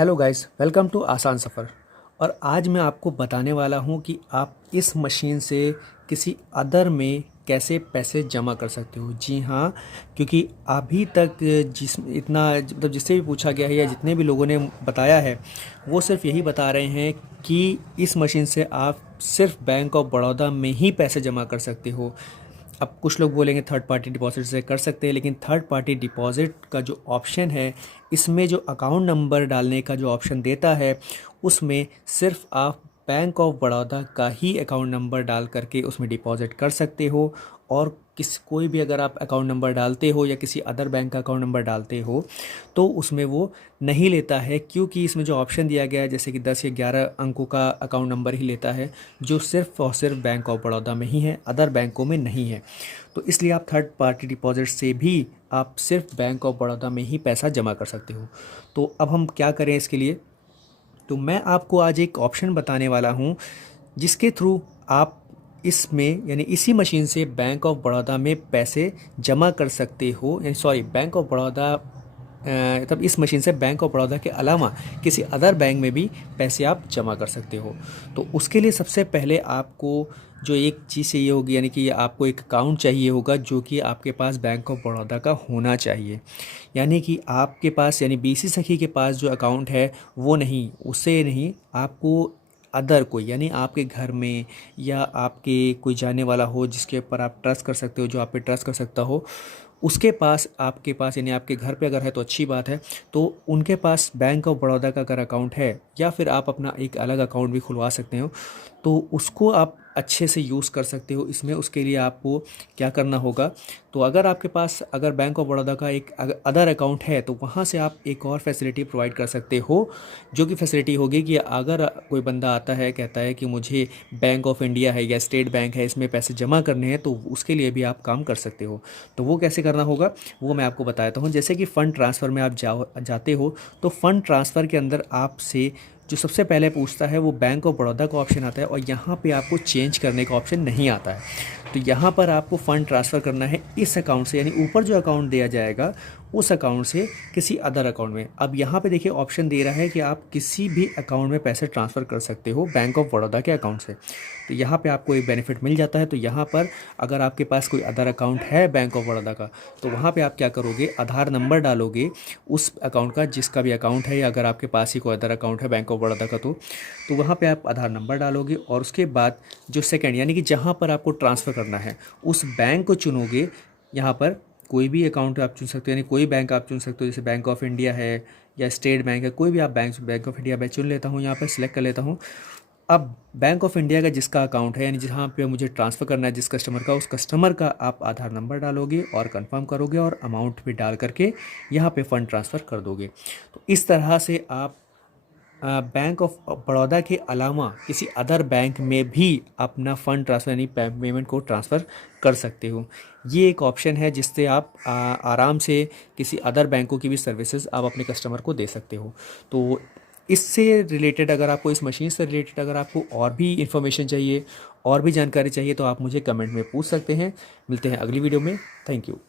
Hello guys, welcome to आसान सफ़र। और आज मैं आपको बताने वाला हूं कि आप इस मशीन से किसी अदर में कैसे पैसे जमा कर सकते हो। जी हाँ, क्योंकि अभी तक जिससे भी पूछा गया है या जितने भी लोगों ने बताया है वो सिर्फ यही बता रहे हैं कि इस मशीन से आप सिर्फ बैंक ऑफ बड़ौदा में ही पैसे जमा कर सकते हो। अब कुछ लोग बोलेंगे थर्ड पार्टी डिपॉजिट से कर सकते हैं, लेकिन थर्ड पार्टी डिपॉजिट का जो ऑप्शन है, इसमें जो अकाउंट नंबर डालने का जो ऑप्शन देता है, उसमें सिर्फ आप बैंक ऑफ बड़ौदा का ही अकाउंट नंबर डाल करके उसमें डिपॉजिट कर सकते हो। और कोई भी अगर आप अकाउंट नंबर डालते हो या किसी अदर बैंक का अकाउंट नंबर डालते हो तो उसमें वो नहीं लेता है, क्योंकि इसमें जो ऑप्शन दिया गया है जैसे कि 10 या 11 अंकों का अकाउंट नंबर ही लेता है, जो सिर्फ और सिर्फ बैंक ऑफ बड़ौदा में ही है, अदर बैंकों में नहीं है। तो इसलिए आप थर्ड पार्टी डिपॉजिट से भी आप सिर्फ बैंक ऑफ बड़ौदा में ही पैसा जमा कर सकते हो। तो अब हम क्या करें इसके लिए? तो मैं आपको आज एक ऑप्शन बताने वाला हूँ जिसके थ्रू आप इसमें यानी इसी मशीन से बैंक ऑफ बड़ौदा में पैसे जमा कर सकते हो। यानी सॉरी, बैंक ऑफ बड़ौदा तब इस मशीन से बैंक ऑफ बड़ौदा के अलावा किसी अदर बैंक में भी पैसे आप जमा कर सकते हो। तो उसके लिए सबसे पहले आपको जो एक चीज़ चाहिए होगी, यानी कि आपको एक अकाउंट चाहिए होगा जो कि आपके पास बैंक ऑफ बड़ौदा का होना चाहिए। यानी कि आपके पास यानी बीसी सखी के पास जो अकाउंट है वो नहीं, उससे नहीं, आपको अदर कोई यानी आपके घर में या आपके कोई जाने वाला हो जिसके ऊपर आप ट्रस्ट कर सकते हो, जो आप पे ट्रस्ट कर सकता हो, उसके पास आपके पास यानी आपके घर पे अगर है तो अच्छी बात है। तो उनके पास बैंक ऑफ बड़ौदा का अगर अकाउंट है या फिर आप अपना एक अलग अकाउंट भी खुलवा सकते हो, तो उसको आप अच्छे से यूज़ कर सकते हो इसमें। उसके लिए आपको क्या करना होगा, तो अगर आपके पास अगर बैंक ऑफ बड़ौदा का एक अदर अकाउंट है तो वहाँ से आप एक और फैसिलिटी प्रोवाइड कर सकते हो, जो कि फैसिलिटी होगी कि अगर कोई बंदा आता है कहता है कि मुझे बैंक ऑफ इंडिया है या स्टेट बैंक है, इसमें पैसे जमा करने हैं, तो उसके लिए भी आप काम कर सकते हो। तो वो कैसे करना होगा वो मैं आपको बताता हूँ। जैसे कि फ़ंड ट्रांसफ़र में आप जाते हो, तो फ़ंड ट्रांसफ़र के अंदर आपसे जो सबसे पहले पूछता है वो बैंक ऑफ बड़ौदा का ऑप्शन आता है, और यहाँ पे आपको चेंज करने का ऑप्शन नहीं आता है। तो यहाँ पर आपको फ़ंड ट्रांसफ़र करना है इस अकाउंट से, यानी ऊपर जो अकाउंट दिया जाएगा उस अकाउंट से किसी अदर अकाउंट में। अब यहाँ पे देखिए ऑप्शन दे रहा है कि आप किसी भी अकाउंट में पैसे ट्रांसफ़र कर सकते हो बैंक ऑफ बड़ौदा के अकाउंट से। तो यहाँ पे आपको एक बेनिफिट मिल जाता है। तो यहाँ पर अगर आपके पास कोई अदर अकाउंट है बैंक ऑफ बड़ौदा का, तो वहाँ पे आप क्या करोगे, आधार नंबर डालोगे उस अकाउंट का, जिसका भी अकाउंट है, या अगर आपके पास ही कोई अदर अकाउंट है बैंक ऑफ बड़ौदा का, तो वहाँ पे आप आधार नंबर डालोगे, और उसके बाद जो सेकंड यानी कि जहाँ पर आपको ट्रांसफ़र करना है उस बैंक को चुनोगे। यहाँ पर कोई भी अकाउंट आप चुन सकते हो, यानी कोई बैंक आप चुन सकते हो, जैसे बैंक ऑफ इंडिया है या स्टेट बैंक है, कोई भी आप बैंक ऑफ इंडिया मैं चुन लेता हूँ, यहाँ पर सिलेक्ट कर लेता हूँ। अब बैंक ऑफ इंडिया का जिसका अकाउंट है, यानी जहाँ पे मुझे ट्रांसफ़र करना है जिस कस्टमर का, उस कस्टमर का आप आधार नंबर डालोगे और कंफर्म करोगे और अमाउंट भी डाल करके यहाँ पे फ़ंड ट्रांसफ़र कर दोगे। तो इस तरह से आप बैंक ऑफ बड़ौदा के अलावा किसी अदर बैंक में भी अपना फ़ंड ट्रांसफ़र यानी पेमेंट को ट्रांसफ़र कर सकते हो। ये एक ऑप्शन है जिससे आप आराम से किसी अदर बैंकों की भी सर्विसेज आप अपने कस्टमर को दे सकते हो। तो इससे रिलेटेड अगर आपको, इस मशीन से रिलेटेड अगर आपको और भी इन्फॉर्मेशन चाहिए, और भी जानकारी चाहिए, तो आप मुझे कमेंट में पूछ सकते हैं। मिलते हैं अगली वीडियो में। Thank you.